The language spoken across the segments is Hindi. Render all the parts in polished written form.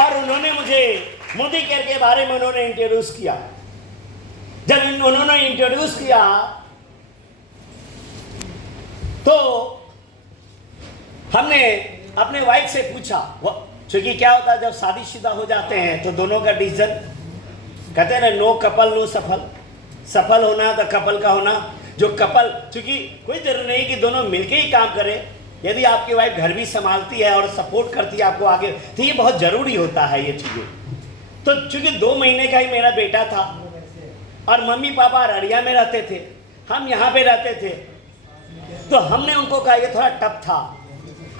और उन्होंने मुझे मोदी केयर के बारे में उन्होंने इंट्रोड्यूस किया। जब उन्होंने इंट्रोड्यूस किया तो हमने अपने वाइफ से पूछा, क्योंकि क्या होता है जब शादीशुदा हो जाते हैं तो दोनों का डिसीजन, कहते हैं ना, नो कपल नो सफल। सफल होना तो कपल का होना। जो कपल, क्योंकि कोई जरूरी नहीं कि दोनों मिलके ही काम करें। यदि आपकी वाइफ घर भी संभालती है और सपोर्ट करती है आपको आगे, तो ये बहुत जरूरी होता है ये चीजें। तो चूंकि 2 महीने का ही मेरा बेटा था और मम्मी पापा अररिया में रहते थे, हम यहाँ पे रहते थे, तो हमने उनको कहा, ये थोड़ा टफ था,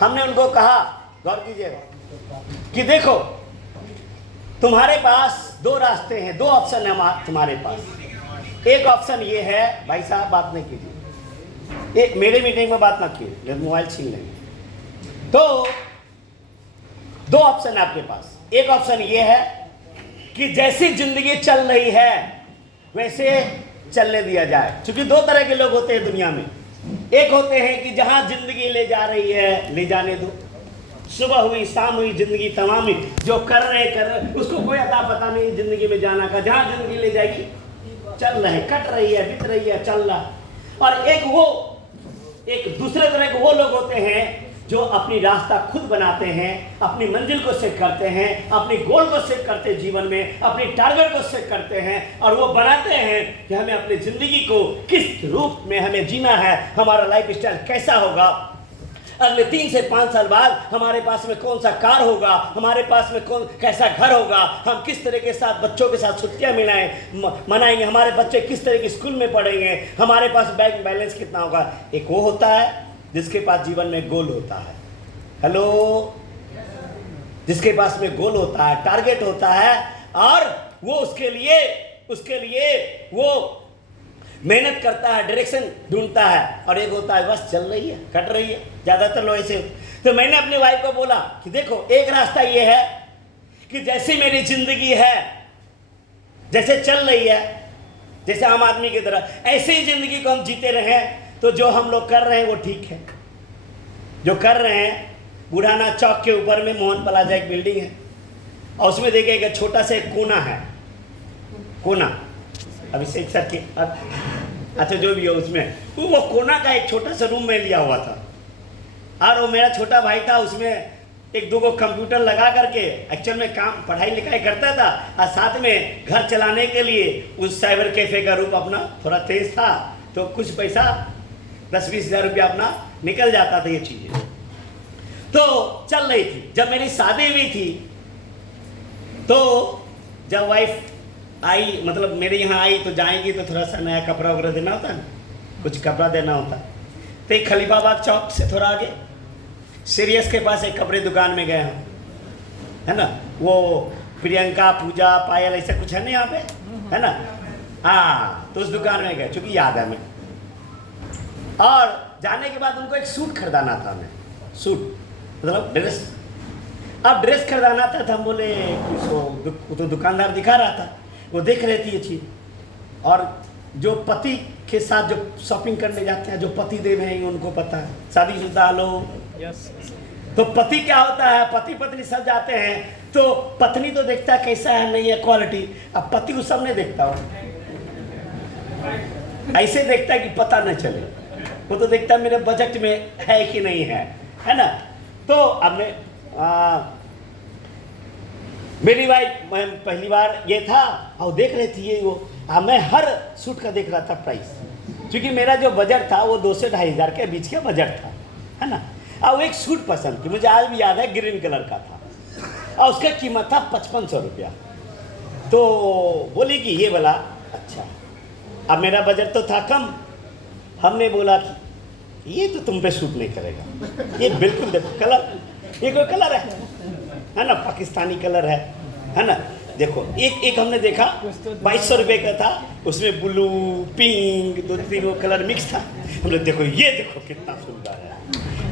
हमने उनको कहा, गौर कीजिएगा कि देखो तुम्हारे पास 2 रास्ते हैं, 2 ऑप्शन है तुम्हारे पास। एक ऑप्शन ये है, भाई साहब बात नहीं कीजिए, एक मेरे मीटिंग में बात ना कीजिए, मोबाइल छीन लेंगे। तो 2 ऑप्शन है आपके पास। एक ऑप्शन ये है कि जैसी जिंदगी चल रही है वैसे चलने दिया जाए, क्योंकि 2 तरह के लोग होते हैं दुनिया में। एक होते हैं कि जहां जिंदगी ले जा रही है ले जाने दो, सुबह हुई शाम हुई जिंदगी तमाम ही जो कर रहे उसको कोई अता पता नहीं जिंदगी में जाना का, जहां जिंदगी ले जाएगी चल रहे, कट रही है, बीत रही है, चल रहा। और एक दूसरे तरह के वो लोग होते हैं जो अपनी रास्ता खुद बनाते हैं, अपनी मंजिल को सेट करते हैं, अपनी गोल को सेट करते हैं, जीवन में अपनी टारगेट को सेट करते हैं, और वो बनाते हैं कि हमें अपनी जिंदगी को किस रूप में हमें जीना है, हमारा लाइफ स्टाइल कैसा होगा, अगले 3 से 5 साल बाद हमारे पास में कौन सा कार होगा, हमारे पास में कैसा घर होगा, हम किस तरह के साथ बच्चों के साथ छुट्टियां मनाएंगे, हमारे बच्चे किस तरह के स्कूल में पढ़ेंगे, हमारे पास बैंक बैलेंस कितना होगा। एक वो होता है जिसके पास जीवन में गोल होता है, हेलो, जिसके पास में गोल होता है, टारगेट होता है, और वो उसके लिए वो मेहनत करता है, डायरेक्शन ढूंढता है। और एक होता है बस चल रही है, कट रही है, ज्यादातर लोग ऐसे। तो मैंने अपनी वाइफ को बोला कि देखो एक रास्ता ये है कि जैसी मेरी जिंदगी है, जैसे चल रही है, जैसे आम आदमी की तरह, ऐसे ही जिंदगी को हम जीते रहें, तो जो हम लोग कर रहे हैं वो ठीक है। जो कर रहे हैं, बुढ़ाना चौक के ऊपर में मोहन प्लाजा एक बिल्डिंग है, और उसमें देखिएगा छोटा सा एक कोना है, कोना, अभिषेक सर के, अच्छा जो भी हो, उसमें वो कोना का एक छोटा सा रूम में लिया हुआ था, और वो मेरा छोटा भाई था, उसमें 1-2 कंप्यूटर लगा करके एक्चुअल में काम पढ़ाई लिखाई करता था, और साथ में घर चलाने के लिए उस साइबर कैफे का रूप अपना थोड़ा तेज था, तो कुछ पैसा 10-20 हज़ार रुपया अपना निकल जाता था। ये चीजें तो चल रही थी। जब मेरी शादी हुई थी तो जब वाइफ आई, मतलब मेरे यहाँ आई, तो जाएंगी तो थोड़ा सा नया कपड़ा वगैरह देना होता है, कुछ कपड़ा देना होता है। तो एक खलीफाबाद चौक से थोड़ा आगे सीरियस के पास एक कपड़े दुकान में गए हम, है ना, वो प्रियंका, पूजा, पायल, ऐसा कुछ है ना यहाँ पे, है ना, हाँ, तो उस दुकान में गए, चूंकि याद है हमें। और जाने के बाद उनको एक सूट खरीदाना था, हमें सूट मतलब ड्रेस। अब ड्रेस खरीदाना था, तो हम बोले तो दुकानदार दिखा रहा था, वो देख रही थी ये चीज। और जो पति के साथ जो शॉपिंग करने जाते हैं, जो पति दे रहे हैं उनको पता है, शादीशुदा लोग, तो पति क्या होता है, पति पत्नी सब जाते हैं, तो पत्नी तो देखता है कैसा है नहीं है क्वालिटी, अब पति उस सब नहीं देखता, हो ऐसे देखता है कि पता न चले, वो तो देखता है मेरे बजट में है कि नहीं है ना। तो अब मेरी वाइफ, मैं पहली बार ये था और देख रही थी ये वो, मैं हर सूट का देख रहा था प्राइस, क्योंकि मेरा जो बजट था वो 2 से 2.5 हज़ार के बीच का बजट था, है ना। और एक सूट पसंद की, मुझे आज भी याद है, ग्रीन कलर का था, और उसका कीमत था 5500 रुपया। तो बोली कि ये वाला अच्छा, अब मेरा बजट तो था कम, हमने बोला कि ये तो तुम पे सूट नहीं करेगा, ये बिल्कुल देखो कलर, ये कोई कलर है ना, पाकिस्तानी कलर है ना, देखो एक हमने देखा 2200 रुपये का था, उसमें ब्लू, पिंक, 2-3 कलर मिक्स था। हमने देखो ये देखो कितना सुंदर है,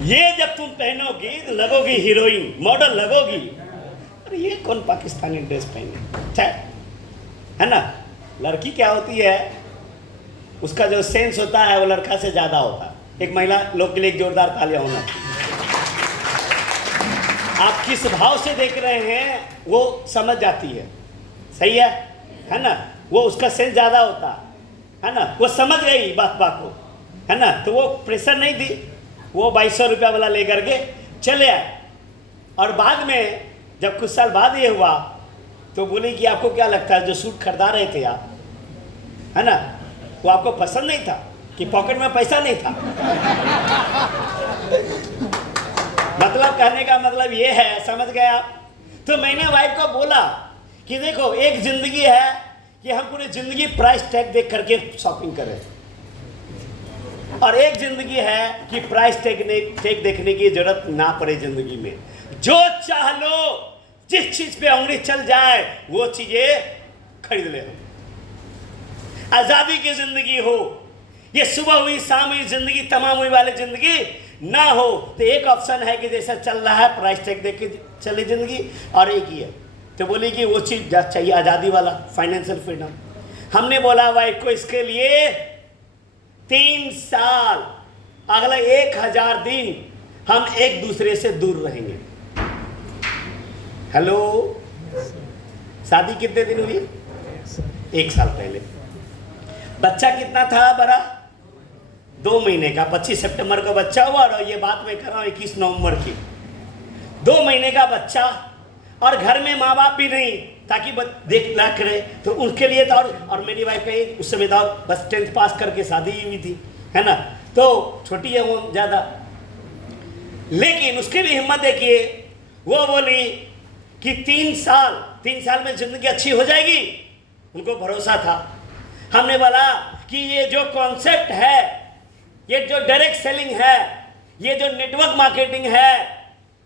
ये जब तुम पहनोगी तो लगोगी हीरोइन, मॉडल लगोगी। अरे ये कौन पाकिस्तानी ड्रेस पहने, है ना। लड़की क्या होती है, उसका जो सेंस होता है वो लड़का से ज़्यादा होता है। एक महिला लोग के लिए एक जोरदार तालियां होना चाहिए। आप किस भाव से देख रहे हैं वो समझ जाती है, सही है ना। वो उसका सेंस ज़्यादा होता है ना, वो समझ गई बात को, है ना। तो वो प्रेशर नहीं दी, वो 2200 रुपया वाला लेकर के चले आए। और बाद में जब कुछ साल बाद ये हुआ तो बोली कि आपको क्या लगता है जो सूट खरीदा रहे थे आप, है ना, वो आपको पसंद नहीं था कि पॉकेट में पैसा नहीं था। मतलब कहने का मतलब ये है, समझ गए आप। तो मैंने वाइफ को बोला कि देखो एक जिंदगी है कि हम पूरी जिंदगी प्राइस टैग देख करके शॉपिंग करें, और एक जिंदगी है कि प्राइस टैग देखने की जरूरत ना पड़े जिंदगी में। जो चाह लो, जिस चीज पे उंगली चल जाए वो चीजें खरीद ले। आजादी की जिंदगी हो, ये सुबह हुई शाम हुई जिंदगी, तमाम हुई वाली जिंदगी ना हो। तो एक ऑप्शन है कि जैसा चल रहा है प्राइस टैग देख के चले जिंदगी, और एक ही है तो बोली कि वो चीज चाहिए आजादी वाला, फाइनेंशियल फ्रीडम। हमने बोला वाइफ को इसके लिए 3 साल, अगला 1000 दिन हम एक दूसरे से दूर रहेंगे। हेलो, शादी कितने दिन हुई? 1 साल पहले। बच्चा कितना था बड़ा? 2 महीने का। 25 सितंबर को बच्चा हुआ, और ये बात मैं कर रहा हूँ 21 नवंबर की। 2 महीने का बच्चा, और घर में माँ बाप भी नहीं ताकि देख ना करे, तो उनके लिए था। और मेरी वाइफ कही उस समय था बस 10th पास करके शादी हुई थी, है ना, तो छोटी है वो ज़्यादा। लेकिन उसकी भी हिम्मत देखिए, वो बोली कि 3 साल में जिंदगी अच्छी हो जाएगी। उनको भरोसा था। हमने बोला कि ये जो कॉन्सेप्ट है, ये जो डायरेक्ट सेलिंग है, ये जो नेटवर्क मार्केटिंग है,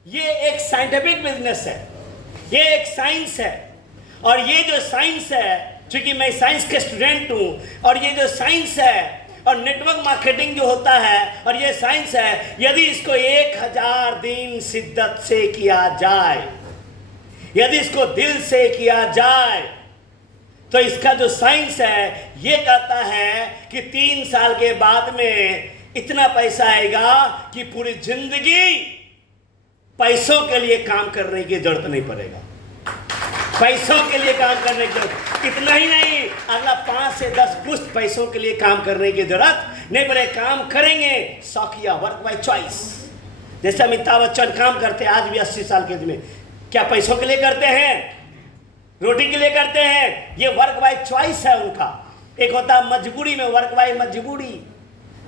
ये एक साइंटिफिक बिजनेस है, ये एक साइंस है। और ये जो साइंस है, क्योंकि मैं साइंस के स्टूडेंट हूँ, और ये जो साइंस है और नेटवर्क मार्केटिंग जो होता है और ये साइंस है, यदि इसको 1000 दिन शिद्दत से किया जाए, यदि इसको दिल से किया जाए, तो इसका जो साइंस है ये कहता है कि 3 साल के बाद में इतना पैसा आएगा कि पूरी जिंदगी पैसों के लिए काम करने की जरूरत नहीं पड़ेगा। पैसों के लिए काम करने की जरूरत, इतना ही नहीं, अगला 5 से 10 पुश्त पैसों के लिए काम करने की जरूरत नहीं पड़े। काम करेंगे शौकिया, वर्क बाय चॉइस। जैसे अमिताभ बच्चन काम करते हैं आज भी 80 साल के में, क्या पैसों के लिए करते हैं? रोटी के लिए करते हैं। ये वर्क बाय चॉइस है उनका। एक होता है मजबूरी में, वर्क बाय मजबूरी,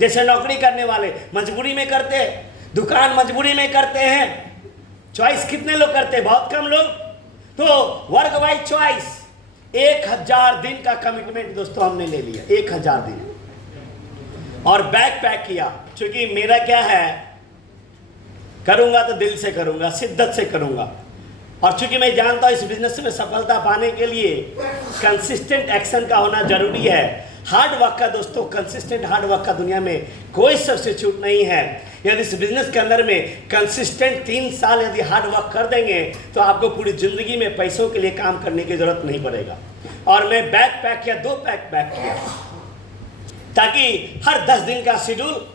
जैसे नौकरी करने वाले मजबूरी में करते हैं, दुकान मजबूरी में करते हैं। चॉइस कितने लोग करते हैं? बहुत कम लोग। तो वर्क बाय चॉइस 1000 दिन का कमिटमेंट दोस्तों हमने ले लिया, 1000 दिन। और बैग पैक किया, क्योंकि मेरा क्या है, करूंगा तो दिल से करूंगा, शिद्दत से करूंगा। और चूंकि मैं जानता हूं इस बिजनेस में सफलता पाने के लिए कंसिस्टेंट एक्शन का होना जरूरी है। हार्ड वर्क का दोस्तों, कंसिस्टेंट हार्ड वर्क का दुनिया में कोई सब्स्टिट्यूट नहीं है। यदि इस बिजनेस के अंदर में कंसिस्टेंट 3 साल यदि हार्ड वर्क कर देंगे तो आपको पूरी जिंदगी में पैसों के लिए काम करने की जरूरत नहीं पड़ेगा। और मैं बैग पैक किया, 2 पैक किया, ताकि हर 10 दिन का शेड्यूल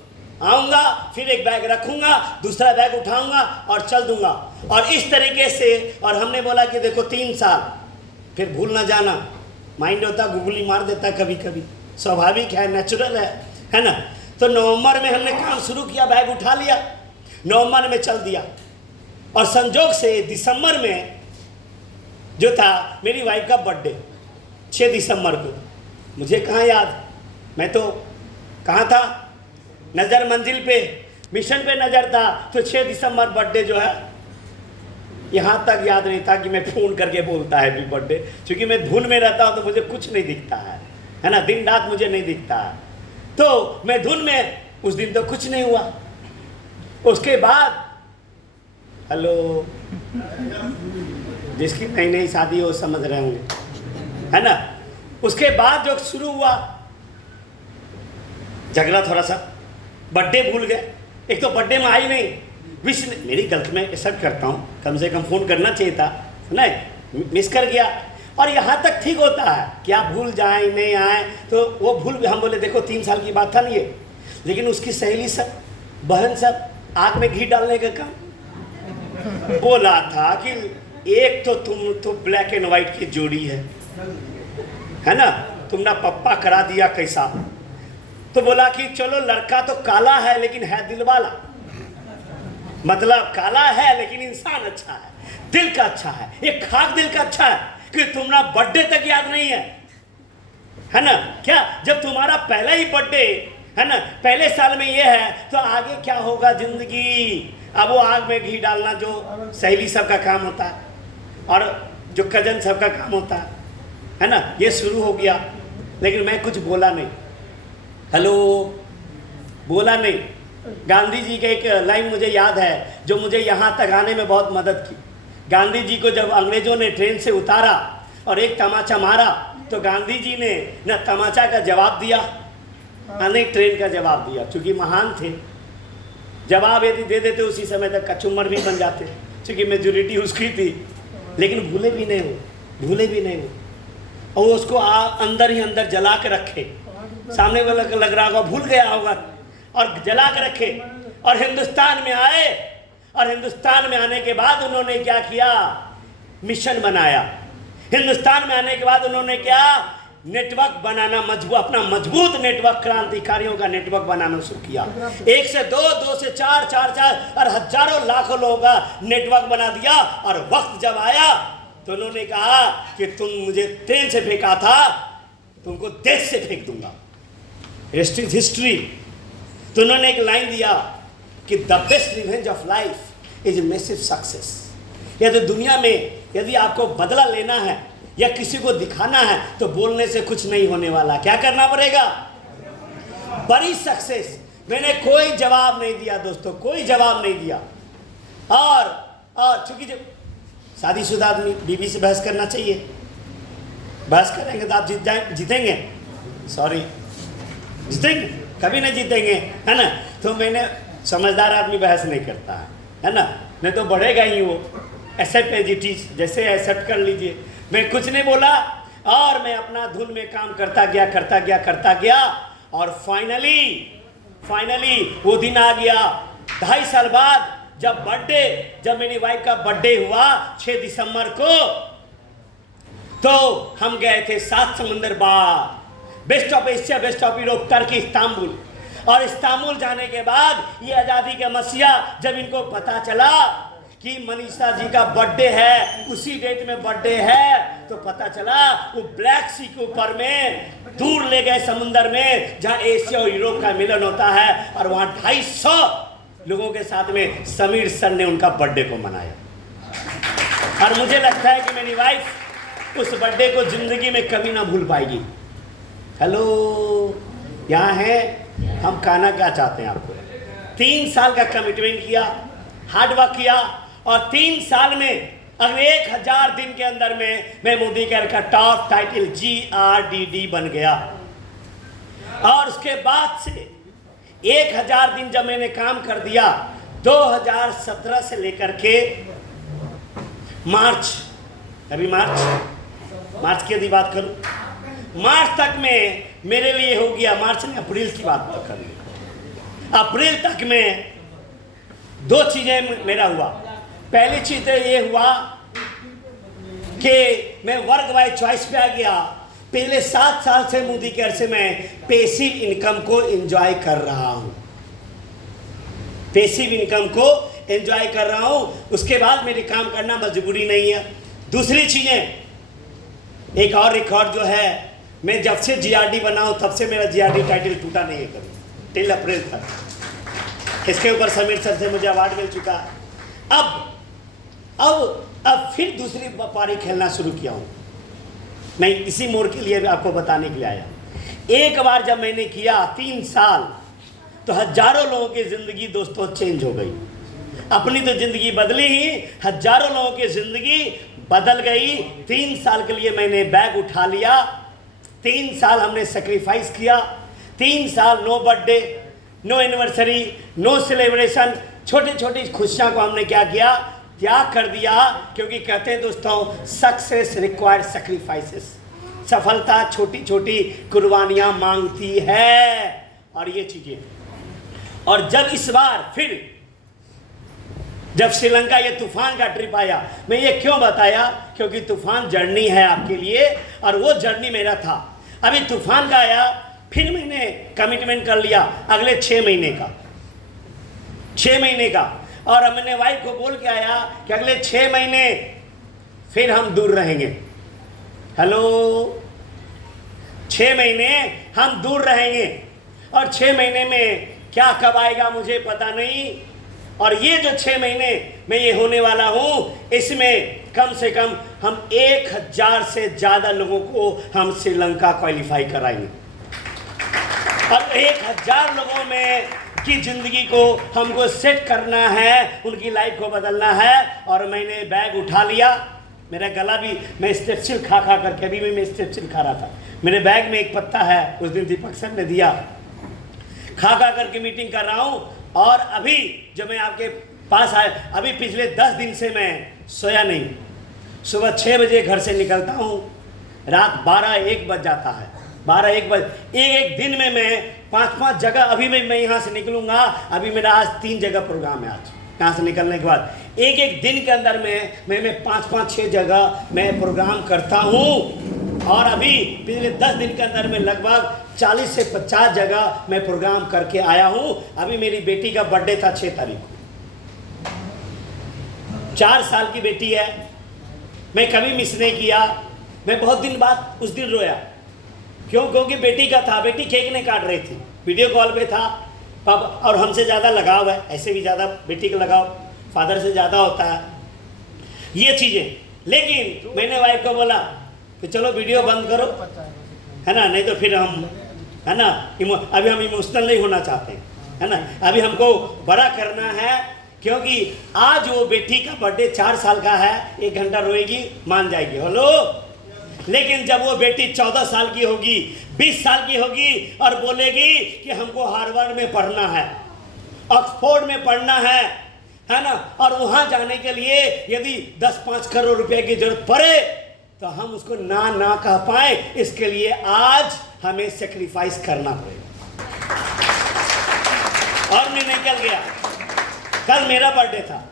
आऊँगा, फिर एक बैग रखूँगा, दूसरा बैग उठाऊँगा और चल दूँगा। और इस तरीके से, और हमने बोला कि देखो 3 साल, फिर भूल ना जाना। माइंड होता गुगली मार देता कभी कभी, स्वाभाविक है, नेचुरल है ना। तो नवंबर में हमने काम शुरू किया, बैग उठा लिया, नवंबर में चल दिया। और संजोग से दिसंबर में जो था मेरी वाइफ का बर्थडे, 6 दिसंबर को, मुझे कहाँ याद, मैं तो कहाँ था, नज़र मंजिल पे, मिशन पे नज़र था। तो 6 दिसंबर बर्थडे जो है, यहाँ तक याद नहीं था कि मैं फ़ोन करके बोलता है हैप्पी बर्थडे, क्योंकि मैं धुन में रहता हूँ तो मुझे कुछ नहीं दिखता है ना, दिन रात मुझे नहीं दिखता है। तो मैं धुन में, उस दिन तो कुछ नहीं हुआ। उसके बाद हेलो, जिसकी नई नई शादी हो समझ रहे होंगे, है ना। उसके बाद जो शुरू हुआ झगड़ा, थोड़ा सा बर्थडे भूल गए। एक तो बर्थडे में आई नहीं, विश मेरी गलती, मैं एक्सेप्ट करता हूँ, कम से कम फ़ोन करना चाहिए था, नहीं मिस कर गया। और यहाँ तक ठीक होता है कि आप भूल जाएं, नहीं आए तो वो भूल, हम बोले देखो 3 साल की बात था नहीं ये। लेकिन उसकी सहेली सब, बहन सब, आँख में घी डालने का काम, बोला था कि एक तो तुम तो ब्लैक एंड व्हाइट की जोड़ी है ना, तुमने पप्पा करा दिया कैसा। तो बोला कि चलो लड़का तो काला है लेकिन है दिल वाला, मतलब काला है लेकिन इंसान अच्छा है, दिल का अच्छा है, एक खाक दिल का अच्छा है कि तुम्हारा बर्थडे तक याद नहीं है ना। क्या जब तुम्हारा पहला ही बर्थडे है ना, पहले साल में ये है तो आगे क्या होगा जिंदगी। अब वो आग में घी डालना जो सहेली सबका काम होता है और जो कजन सबका काम होता है ना, ये शुरू हो गया। लेकिन मैं कुछ बोला नहीं, हेलो बोला नहीं। गांधी जी का एक लाइन मुझे याद है जो मुझे यहाँ तक आने में बहुत मदद की। गांधी जी को जब अंग्रेजों ने ट्रेन से उतारा और एक तमाचा मारा तो गांधी जी ने न तमाचा का जवाब दिया नहीं ट्रेन का जवाब दिया, क्योंकि महान थे। जवाब यदि दे देते उसी समय तक कचुम्बर भी बन जाते, क्योंकि मेजोरिटी उसकी थी। लेकिन भूले भी नहीं हो और उसको अंदर ही अंदर जला के रखे, सामने वाला लग रहा होगा भूल गया होगा और जला के रखे और हिंदुस्तान में आए। और हिंदुस्तान में आने के बाद उन्होंने क्या किया, मिशन बनाया। हिंदुस्तान में आने के बाद उन्होंने क्या, नेटवर्क बनाना, अपना मजबूत नेटवर्क, क्रांतिकारियों का नेटवर्क बनाना शुरू किया। 1 से 2, 2 से 4, 4 से 4 और हजारों लाखों लोगों का नेटवर्क बना दिया। और वक्त जब आया तो उन्होंने कहा कि तुम मुझे ट्रेन से फेंका था, तुमको देश से फेंक दूंगा, हिस्ट्री। तो उन्होंने एक लाइन दिया कि the best revenge of life is massive success. यदि दुनिया में यदि आपको बदला लेना है या किसी को दिखाना है तो बोलने से कुछ नहीं होने वाला, क्या करना पड़ेगा, बड़ी सक्सेस। मैंने कोई जवाब नहीं दिया दोस्तों, कोई जवाब नहीं दिया। और चूंकि जब शादीशुदा आदमी बीवी से बहस करना चाहिए, बहस करेंगे तो आप जीतेंगे, सॉरी जीतेंगे, कभी नहीं जीतेंगे, है ना। तो मैंने, समझदार आदमी बहस नहीं करता है ना, नहीं तो बढ़ेगा ही वो। एक्सेप्ट एज इट इज, जैसे एक्सेप्ट कर लीजिए। मैं कुछ नहीं बोला और मैं अपना धुन में काम करता गया और फाइनली वो दिन आ गया 2.5 साल बाद, जब मेरी वाइफ का बर्थडे हुआ 6 दिसंबर को, तो हम गए थे 7 समुंदर पार, best of Asia, best of Europe, Turkey, Istanbul. और इस्तांबुल जाने के बाद ये आज़ादी के मसीहा, जब इनको पता चला कि मनीषा जी का बर्थडे है, उसी डेट में बर्थडे है, तो पता चला वो ब्लैक सी के ऊपर में दूर ले गए समुंदर में, जहाँ एशिया और यूरोप का मिलन होता है। और वहाँ 250 लोगों के साथ में समीर सर ने उनका बर्थडे को मनाया। और मुझे लगता है कि मेरी वाइफ उस बर्थडे को जिंदगी में कभी ना भूल पाएगी। हेलो, यहाँ है, हम कहना क्या चाहते हैं आपको। 3 साल का कमिटमेंट किया, हार्ड वर्क किया और 3 साल में अगर 1000 दिन के अंदर में मैं मोदी केयर का टॉप टाइटल GRDD बन गया। और उसके बाद से 1000 दिन जब मैंने काम कर दिया, 2017 से लेकर के मार्च की यदि बात करूं, मार्च तक में मेरे लिए हो गया, मार्च ने अप्रैल की बात कर ली, अप्रैल तक में 2 चीज़ें मेरा हुआ। पहली चीज़ तो ये हुआ कि मैं वर्क बाय चॉइस पे आ गया। पिछले 7 साल से मोदी केयर से मैं पैसिव इनकम को एंजॉय कर रहा हूँ, पैसिव इनकम को एंजॉय कर रहा हूँ। उसके बाद मेरी काम करना मजबूरी नहीं है। दूसरी चीज़ें, एक और रिकॉर्ड जो है, मैं जब से GRD बना हूँ तब से मेरा GRD टाइटल टूटा नहीं है कभी, टिल अप्रैल तक। इसके ऊपर समीर सर से मुझे अवार्ड मिल चुका। अब फिर दूसरी पारी खेलना शुरू किया हूँ। मैं इसी मोड़ के लिए आपको बताने के लिए आया। एक बार जब मैंने किया 3 साल, तो हजारों लोगों की ज़िंदगी दोस्तों चेंज हो गई। अपनी तो ज़िंदगी बदली ही, हजारों लोगों की ज़िंदगी बदल गई। 3 साल के लिए मैंने बैग उठा लिया, 3 साल हमने सेक्रीफाइस किया। 3 साल no birthday, no anniversary, no celebration, छोटी छोटी खुशियाँ को हमने क्या किया, त्याग कर दिया। क्योंकि कहते हैं दोस्तों, सक्सेस रिक्वायर्ड सैक्रिफाइसेस, सफलता छोटी छोटी कुर्बानियाँ मांगती है। और ये चीज़ें, और जब इस बार फिर जब श्रीलंका ये तूफान का ट्रिप आया, मैं ये क्यों बताया, क्योंकि तूफान जर्नी है आपके लिए और वो जर्नी मेरा था। अभी तूफान का आया, फिर मैंने कमिटमेंट कर लिया अगले 6 महीने का, 6 महीने का। और अब मैंने वाइफ को बोल के आया कि अगले 6 महीने फिर हम दूर रहेंगे। हेलो, 6 महीने हम दूर रहेंगे और 6 महीने में क्या कब आएगा मुझे पता नहीं। और ये जो 6 महीने में ये होने वाला हूँ, इसमें कम से कम हम 1000 से ज़्यादा लोगों को हम श्रीलंका क्वालिफाई कराएंगे और 1000 लोगों में की ज़िंदगी को हमको सेट करना है, उनकी लाइफ को बदलना है। और मैंने बैग उठा लिया, मेरा गला भी, मैं स्ट्रेप्सिल खा करके, अभी भी मैं स्ट्रेप्सिल खा रहा था, मेरे बैग में एक पत्ता है, उस दिन दीपक सर ने दिया, खा करके मीटिंग कर रहा हूँ। और अभी जब मैं आपके पास आया, अभी पिछले 10 दिन से मैं सोया नहीं, सुबह 6 बजे घर से निकलता हूँ, रात 12-1 बज जाता है, 12-1 बज, एक दिन में मैं 5-5 जगह, अभी मैं यहाँ से निकलूँगा, अभी मेरा आज 3 जगह प्रोग्राम है। आज यहाँ से निकलने के बाद एक दिन के अंदर में मैं 5-5-6 जगह मैं प्रोग्राम करता हूँ। और अभी पिछले 10 दिन के अंदर में लगभग 40 से 50 जगह मैं प्रोग्राम करके आया हूँ। अभी मेरी बेटी का बर्थडे था 6 तारीख को, 4 साल की बेटी है, मैं कभी मिस नहीं किया। मैं बहुत दिन बाद उस दिन रोया, क्यों, क्योंकि बेटी का था, बेटी केक नहीं काट रही थी, वीडियो कॉल पे था पापा, और हमसे ज़्यादा लगाव है, ऐसे भी ज़्यादा बेटी का लगाव फादर से ज़्यादा होता है ये चीज़ें। लेकिन मैंने वाइफ को बोला कि चलो वीडियो बंद करो, है ना, नहीं तो फिर हम, है ना, अभी हम इमोशनल नहीं होना चाहते, है ना, अभी हमको बड़ा करना है। क्योंकि आज वो बेटी का बर्थडे 4 साल का है, 1 घंटा रोएगी, मान जाएगी, हेलो। लेकिन जब वो बेटी 14 साल की होगी, 20 साल की होगी और बोलेगी कि हमको हार्वर्ड में पढ़ना है, ऑक्सफोर्ड में पढ़ना है ना, और वहाँ जाने के लिए यदि 10-5 करोड़ रुपए की जरूरत पड़े तो हम उसको ना कह पाए, इसके लिए आज हमें सेक्रीफाइस करना पड़ेगा। और मैं निकल गया, कल मेरा बर्थडे था,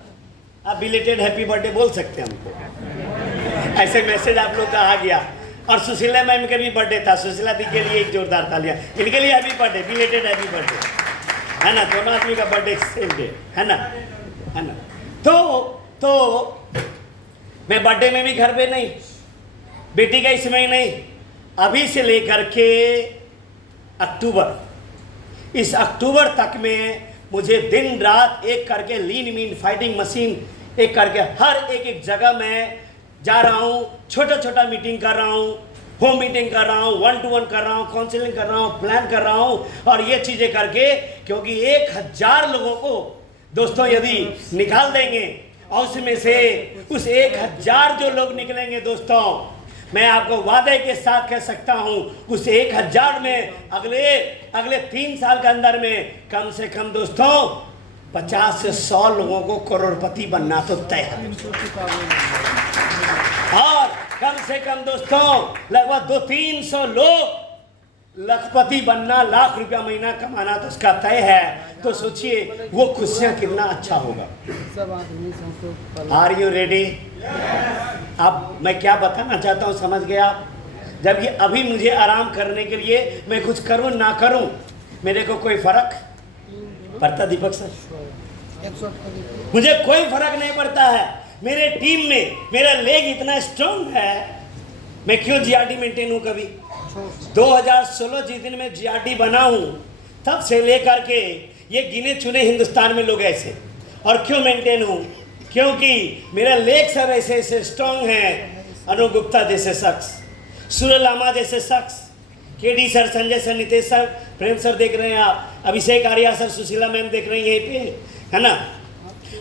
आप बिलेटेड हैप्पी बर्थडे बोल सकते हैं हमको, ऐसे मैसेज आप लोग का आ गया। और सुशीला मैम का भी बर्थडे था, सुशीला दी के लिए एक जोरदार तालियां, इनके लिए happy birthday, belated happy birthday, है ना, दोनों आदमी का बर्थडे सेम डे, है ना। तो मैं बर्थडे में भी घर पे नहीं, बेटी का इसमें नहीं, अभी से लेकर के अक्टूबर, इस अक्टूबर तक में मुझे दिन रात एक करके लीन मीन फाइटिंग मशीन एक करके हर एक जगह में जा रहा हूँ, छोटा मीटिंग कर रहा हूँ, होम मीटिंग कर रहा हूँ, 1-to-1 कर रहा हूँ, काउंसलिंग कर रहा हूँ, प्लान कर रहा हूँ, और ये चीज़ें करके, क्योंकि 1000 लोगों को दोस्तों यदि निकाल देंगे और उसमें से उस 1000 जो लोग निकलेंगे दोस्तों, मैं आपको वादे के साथ कह सकता हूँ, उस 1000 में अगले 3 साल के अंदर में कम से कम दोस्तों 50 से 100 लोगों को करोड़पति बनना तो तय है। और कम से कम दोस्तों लगभग 200-300 लोग लखपति बनना, लाख रुपया महीना कमाना तो उसका तय है। तो सोचिए वो खुशियाँ कितना अच्छा होगा। Are you ready? अब मैं क्या बताना चाहता हूँ समझ गए आप? जबकि अभी मुझे आराम करने के लिए मैं कुछ करूँ ना करूँ मेरे को कोई फर्क पड़ता दीपक सर? मुझे कोई फर्क नहीं पड़ता है। मेरे टीम में मेरा लेग इतना स्ट्रांग है, मैं क्यों जीआरडी मेंटेन हूँ? कभी 2016 जिस दिन मैं जीआरडी बना हूँ तब से लेकर के ये गिने चुने हिंदुस्तान में लोग ऐसे, और क्यों मेंटेन हूँ? क्योंकि मेरा लेग सब ऐसे स्ट्रांग हैं। अनु गुप्ता जैसे शख्स, सूर्य लामा जैसे शख्स, KD sir, Sanjay sir, Nitesh sir, Prem sir देख रहे हैं आप, अभिषेक आर्या सर, सुशीला मैम देख रही हैं यहीं पे, है ना,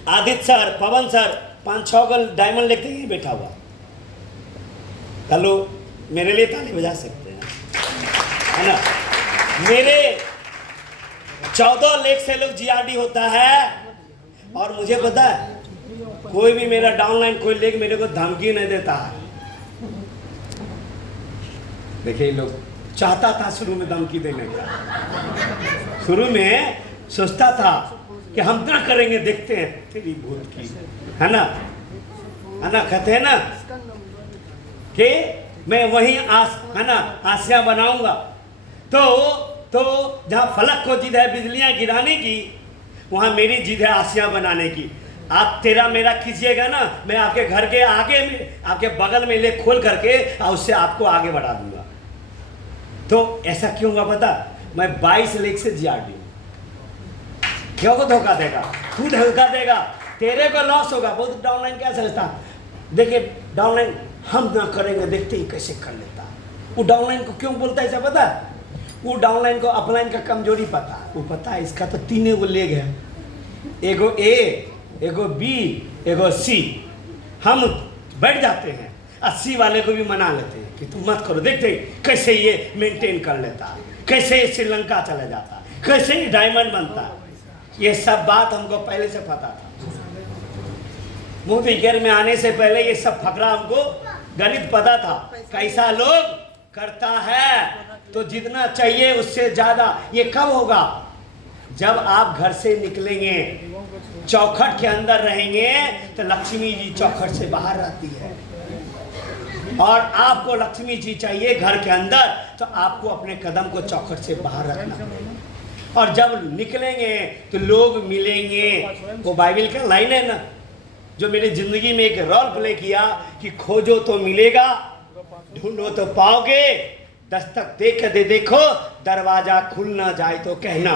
आदित्य सर, पवन सर, 5-6 गल डायमंड लेते हैं बैठा हुआ। हेलो, मेरे लिए ताली बजा सकते हैं, है ना। मेरे 14 लाख से लोग जीआरडी होता है, और मुझे पता है कोई भी मेरा डाउनलाइन कोई लेग मेरे को धमकी नहीं देता है। देखिए लोग चाहता था शुरू में धमकी देने का, शुरू में सोचता था कि हम ना करेंगे देखते हैं तेरी भूत की, है ना कहते हैं ना कि मैं वहीं है ना आसिया बनाऊंगा। तो जहाँ फलक को जिद है बिजलियां गिराने की, वहाँ मेरी जिद है आसिया बनाने की। आप तेरा मेरा कीजिएगा ना, मैं आपके घर के आगे में आपके बगल में ले खोल करके और उससे आपको आगे बढ़ा दूंगा। तो ऐसा क्यों हुआ पता? मैं 22 लेख से जीआरडी हूँ। क्यों को धोखा देगा? तू धोखा देगा, तेरे को लॉस होगा। बहुत डाउनलाइन क्या समझता, देखिए डाउनलाइन हम ना करेंगे देखते ही कैसे कर लेता। वो डाउनलाइन को क्यों बोलता है ऐसा पता है? वो डाउनलाइन को अपलाइन का कमजोरी पता, वो पता है इसका तो 3 एगो लेग है, एगो ए, एगो बी, एगो सी। हम बैठ जाते हैं, 80 वाले को भी मना लेते हैं कि तुम मत करो, देखते कैसे ये मेंटेन कर लेता, कैसे ये श्रीलंका चला जाता, कैसे ये डायमंड बनता। ये सब बात हमको पहले से पता था। मोदी केयर में आने से पहले ये सब फकरा हमको गणित पता था, कैसा लोग करता है तो जितना चाहिए उससे ज्यादा। ये कब होगा? जब आप घर से निकलेंगे, चौखट के अंदर रहेंगे तो लक्ष्मी जी चौखट से बाहर रहती है, और आपको लक्ष्मी जी चाहिए घर के अंदर, तो आपको अपने कदम को चौखट से बाहर रखना। और जब निकलेंगे तो लोग मिलेंगे। वो बाइबल का लाइन है ना, जो मेरी जिंदगी में एक रोल प्ले किया कि खोजो तो मिलेगा, ढूंढो तो पाओगे, दस्तक दे के देखो, दरवाजा खुल ना जाए तो कहना।